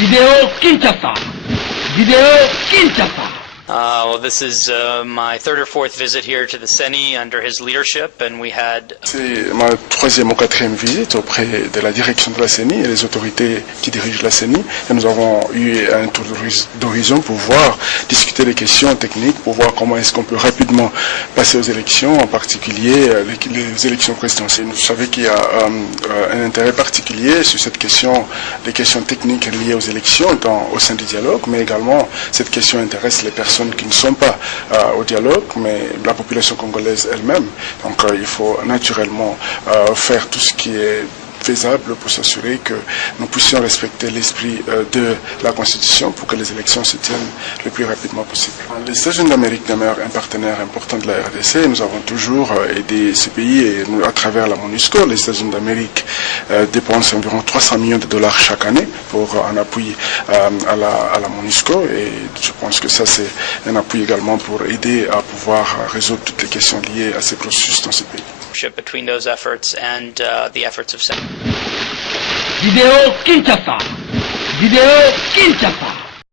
Vidéo Kinshasa. Vidéo Kinshasa. Well, this is my third or fourth visit here to the CENI under his leadership, and we had. C'est ma troisième ou quatrième visite auprès de la direction de la CENI et les autorités qui dirigent la CENI. Et nous avons eu un tour d'horizon pour voir, discuter des questions techniques, pour voir comment est-ce qu'on peut rapidement passer aux élections, en particulier les élections présidentielles. Vous savez qu'il y a un intérêt particulier sur cette question, les questions techniques liées aux élections au sein du dialogue, mais également cette question intéresse les personnes qui ne sont pas au dialogue, mais la population congolaise elle-même. Donc il faut naturellement faire tout ce qui est faisable pour s'assurer que nous puissions respecter l'esprit de la Constitution pour que les élections se tiennent le plus rapidement possible. Les États-Unis d'Amérique demeurent un partenaire important de la RDC. Nous avons toujours aidé ces pays et nous, à travers la MONUSCO, les États-Unis d'Amérique dépensent environ 300 millions de dollars chaque année pour un appui à la MONUSCO, et je pense que ça c'est un appui également pour aider à pouvoir résoudre toutes les questions liées à ces processus dans ces pays. Between those efforts and the efforts of CENI. Vidéo Kinshasa. Vidéo Kinshasa.